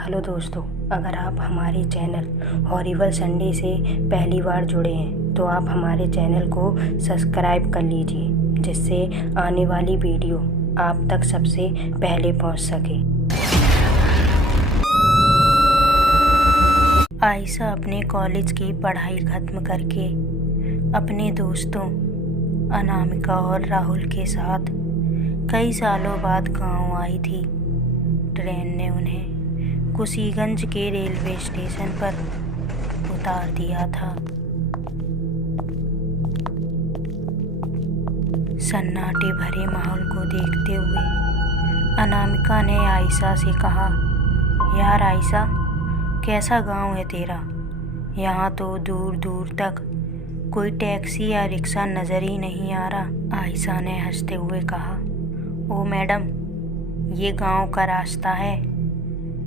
Hello दोस्तों, अगर आप हमारे चैनल हॉरिबल संडे से पहली बार जुड़े हैं तो आप हमारे चैनल को सब्सक्राइब कर लीजिए, जिससे आने वाली वीडियो आप तक सबसे पहले पहुंच सके। आयशा अपने कॉलेज की पढ़ाई खत्म करके अपने दोस्तों अनामिका और राहुल के साथ कई सालों बाद गांव आई थी। ट्रेन ने उन्हें कुशीगंज के रेलवे स्टेशन पर उतार दिया था। सन्नाटे भरे माहौल को देखते हुए अनामिका ने आयशा से कहा, यार आयशा, कैसा गांव है तेरा? यहाँ तो दूर दूर तक कोई टैक्सी या रिक्शा नज़र ही नहीं आ रहा। आयशा ने हंसते हुए कहा, ओ मैडम, ये गांव का रास्ता है।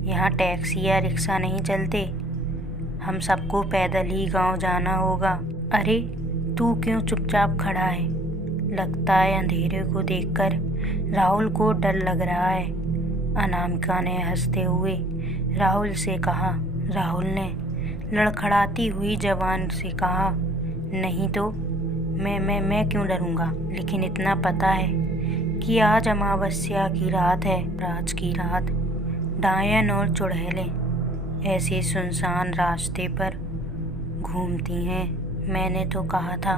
यहाँ टैक्सी या रिक्शा नहीं चलते। हम सबको पैदल ही गांव जाना होगा। अरे तू क्यों चुपचाप खड़ा है? लगता है अंधेरे को देखकर राहुल को डर लग रहा है। अनामिका ने हंसते हुए राहुल से कहा। राहुल ने लड़खड़ाती हुई जबान से कहा, नहीं तो मैं क्यों डरूंगा? लेकिन इतना पता है कि आज अमावस्या की रात है। आज की रात डायन और चुड़ैलें ऐसे सुनसान रास्ते पर घूमती हैं। मैंने तो कहा था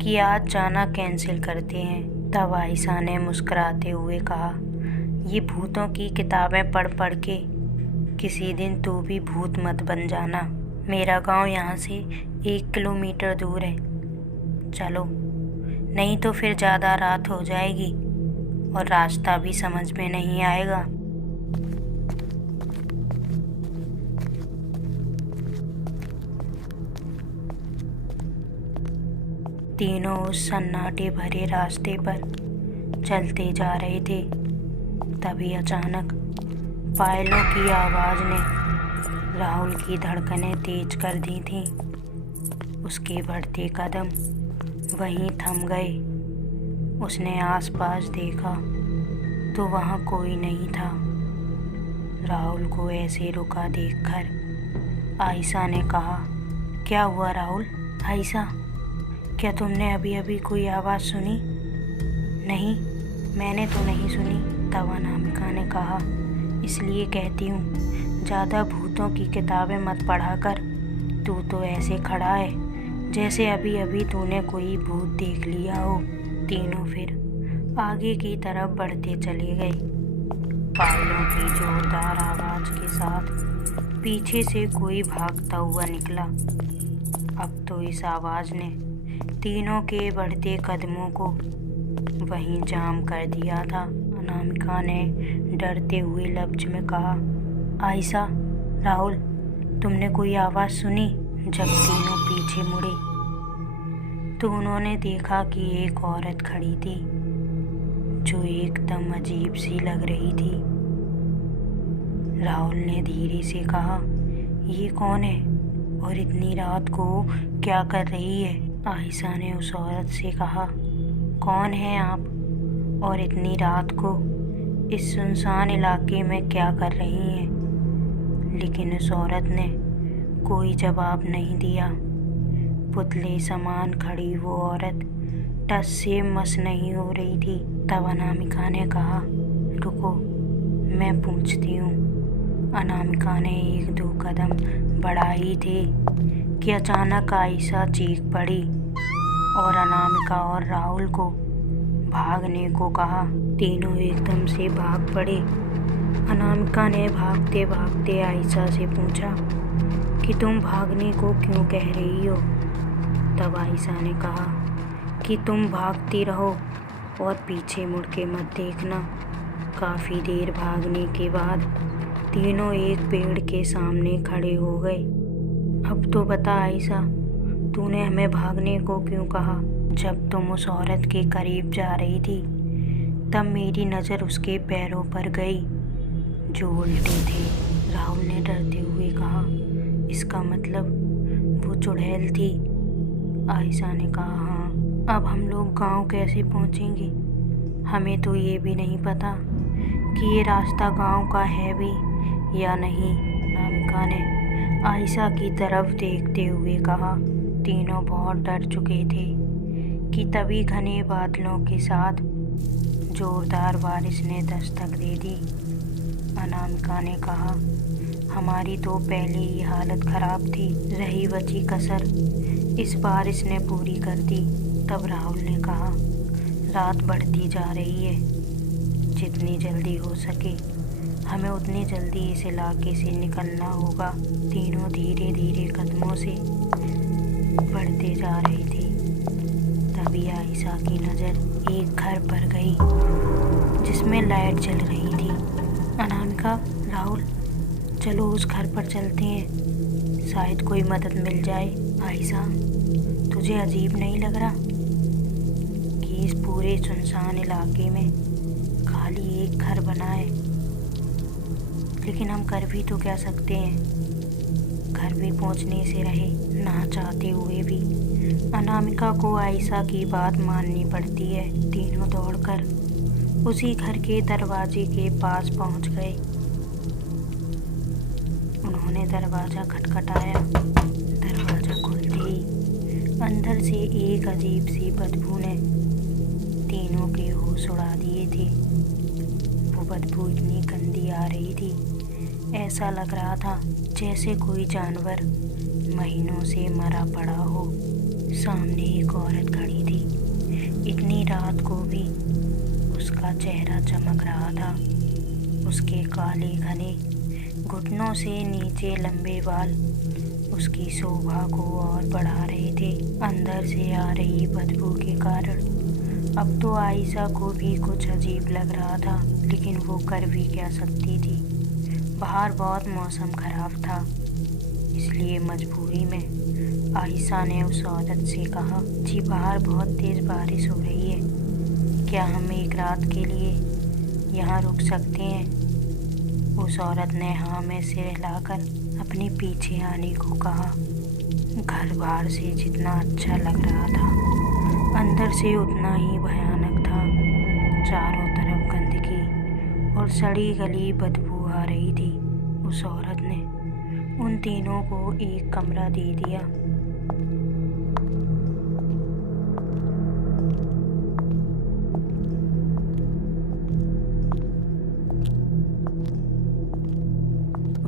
कि आज जाना कैंसिल करते हैं। तब आयशा ने मुस्कुराते हुए कहा, ये भूतों की किताबें पढ़ पढ़ के किसी दिन तू भी भूत मत बन जाना। मेरा गांव यहाँ से 1 किलोमीटर दूर है। चलो, नहीं तो फिर ज़्यादा रात हो जाएगी और रास्ता भी समझ में नहीं आएगा। तीनों उस सन्नाटे भरे रास्ते पर चलते जा रहे थे। तभी अचानक पायलों की आवाज़ ने राहुल की धड़कनें तेज कर दी थीं। उसके बढ़ते कदम वहीं थम गए। उसने आसपास देखा तो वहाँ कोई नहीं था। राहुल को ऐसे रुका देखकर आयशा ने कहा, क्या हुआ राहुल? आयशा, क्या तुमने अभी अभी कोई आवाज़ सुनी? नहीं, मैंने तो नहीं सुनी। तब अनामिका ने कहा, इसलिए कहती हूँ, ज़्यादा भूतों की किताबें मत पढ़ा कर। तू तो ऐसे खड़ा है जैसे अभी अभी तूने कोई भूत देख लिया हो। तीनों फिर आगे की तरफ बढ़ते चले गए। पायलों की जोरदार आवाज़ के साथ पीछे से कोई भागता हुआ निकला। अब तो इस आवाज़ ने तीनों के बढ़ते कदमों को वहीं जाम कर दिया था। अनामिका ने डरते हुए लफ्ज में कहा, आयशा, राहुल, तुमने कोई आवाज़ सुनी? जब तीनों पीछे मुड़े तो उन्होंने देखा कि एक औरत खड़ी थी जो एकदम अजीब सी लग रही थी। राहुल ने धीरे से कहा, ये कौन है और इतनी रात को क्या कर रही है? आयशा ने उस औरत से कहा, कौन है आप और इतनी रात को इस सुनसान इलाके में क्या कर रही हैं? लेकिन उस औरत ने कोई जवाब नहीं दिया। पुतले समान खड़ी वो औरत टस से मस नहीं हो रही थी। तब अनामिका ने कहा, रुको, मैं पूछती हूँ। अनामिका ने 1-2 कदम बढ़ाए थे कि अचानक आयशा चीख पड़ी और अनामिका और राहुल को भागने को कहा। तीनों एकदम से भाग पड़े। अनामिका ने भागते भागते आयशा से पूछा कि तुम भागने को क्यों कह रही हो? तब आयशा ने कहा कि तुम भागती रहो और पीछे मुड़ के मत देखना। काफ़ी देर भागने के बाद तीनों एक पेड़ के सामने खड़े हो गए। अब तो बता आयशा, तूने हमें भागने को क्यों कहा? जब तुम उस औरत के करीब जा रही थी तब मेरी नज़र उसके पैरों पर गई जो उल्टे थे। राहुल ने डरते हुए कहा, इसका मतलब वो चुड़ैल थी? आयशा ने कहा, हाँ। अब हम लोग गांव कैसे पहुंचेंगे? हमें तो ये भी नहीं पता कि ये रास्ता गांव का है भी या नहीं? अनामिका ने आयशा की तरफ देखते हुए कहा। तीनों बहुत डर चुके थे कि तभी घने बादलों के साथ जोरदार बारिश ने दस्तक दे दी। अनामिका ने कहा, हमारी तो पहले ही हालत खराब थी, रही बची कसर इस बारिश ने पूरी कर दी। तब राहुल ने कहा, रात बढ़ती जा रही है, जितनी जल्दी हो सके हमें उतनी जल्दी इस इलाके से निकलना होगा। तीनों धीरे धीरे कदमों से बढ़ते जा रहे थे। तभी आयशा की नज़र एक घर पर गई जिसमें लाइट जल रही थी। अनामिका, राहुल, चलो उस घर पर चलते हैं, शायद कोई मदद मिल जाए। आयशा, तुझे अजीब नहीं लग रहा कि इस पूरे सुनसान इलाके में खाली एक घर बना है? लेकिन हम कर भी तो क्या सकते हैं? घर भी पहुंचने से रहे ना चाहते हुए भी अनामिका को आयशा की बात माननी पड़ती है। तीनों दौड़कर उसी घर के दरवाजे के पास पहुंच गए। उन्होंने दरवाज़ा खटखटाया। दरवाज़ा खुलते ही अंदर से एक अजीब सी बदबू ने तीनों के होश उड़ा दिए थे। वो बदबू इतनी गंदी आ रही थी, ऐसा लग रहा था जैसे कोई जानवर महीनों से मरा पड़ा हो। सामने एक औरत खड़ी थी। इतनी रात को भी उसका चेहरा चमक रहा था। उसके काले घने घुटनों से नीचे लंबे बाल उसकी शोभा को और बढ़ा रहे थे। अंदर से आ रही बदबू के कारण अब तो आयशा को भी कुछ अजीब लग रहा था, लेकिन वो कर भी क्या सकती थी। बाहर बहुत मौसम खराब था, इसलिए मजबूरी में आयशा ने उस औरत से कहा, जी बाहर बहुत तेज़ बारिश हो रही है, क्या हम एक रात के लिए यहाँ रुक सकते हैं? उस औरत ने हाँ में सिर हिलाकर अपने पीछे आने को कहा। घर बाहर से जितना अच्छा लग रहा था, अंदर से उतना ही भयानक था। चारों तरफ गंदगी और सड़ी गली बदबू आ रही थी। उस औरत ने उन तीनों को एक कमरा दे दिया।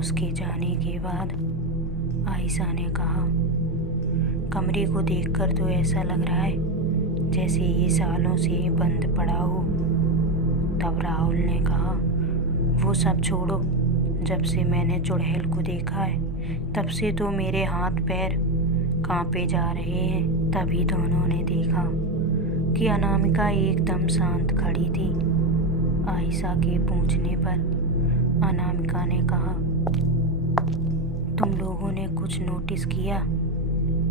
उसके जाने के बाद आयशा ने कहा, कमरे को देखकर तो ऐसा लग रहा है जैसे ये सालों से बंद पड़ा हो। तब राहुल ने कहा, वो सब छोड़ो, जब से मैंने चुड़ैल को देखा है तब से तो मेरे हाथ पैर कांपे जा रहे हैं। तभी दोनों ने देखा कि अनामिका एकदम शांत खड़ी थी। आयशा के पूछने पर अनामिका ने कहा, तुम लोगों ने कुछ नोटिस किया?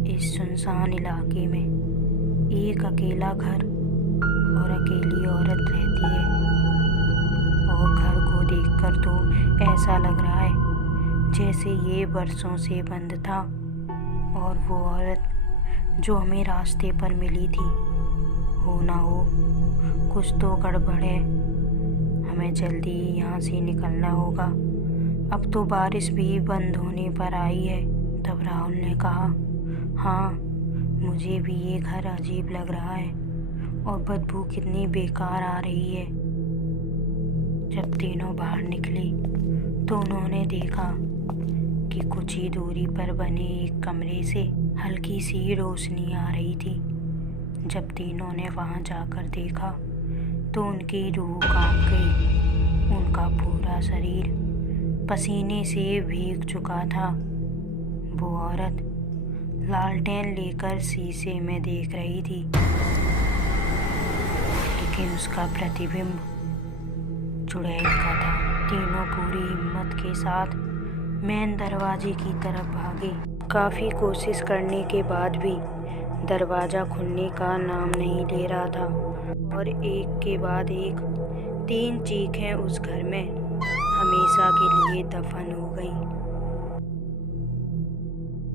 इस सुनसान इलाके में एक अकेला घर और अकेली औरत रहती है, और घर को देखकर तो ऐसा लग रहा है जैसे ये बरसों से बंद था। और वो औरत जो हमें रास्ते पर मिली थी, हो ना हो कुछ तो गड़बड़ है। हमें जल्दी यहाँ से निकलना होगा, अब तो बारिश भी बंद होने पर आई है। तब राहुल ने कहा, हाँ मुझे भी ये घर अजीब लग रहा है, और बदबू कितनी बेकार आ रही है। जब तीनों बाहर निकले तो उन्होंने देखा कि कुछ ही दूरी पर बने एक कमरे से हल्की सी रोशनी आ रही थी। जब तीनों ने वहां जाकर देखा तो उनकी रूह कांप गई। उनका पूरा शरीर पसीने से भीग चुका था। वो औरत लालटेन लेकर शीशे में देख रही थी, लेकिन उसका प्रतिबिंब चुड़ैल का था। तीनों पूरी हिम्मत के साथ मेन दरवाजे की तरफ भागे। काफ़ी कोशिश करने के बाद भी दरवाज़ा खुलने का नाम नहीं ले रहा था, और एक के बाद एक 3 चीखें उस घर में हमेशा के लिए दफन हो गई।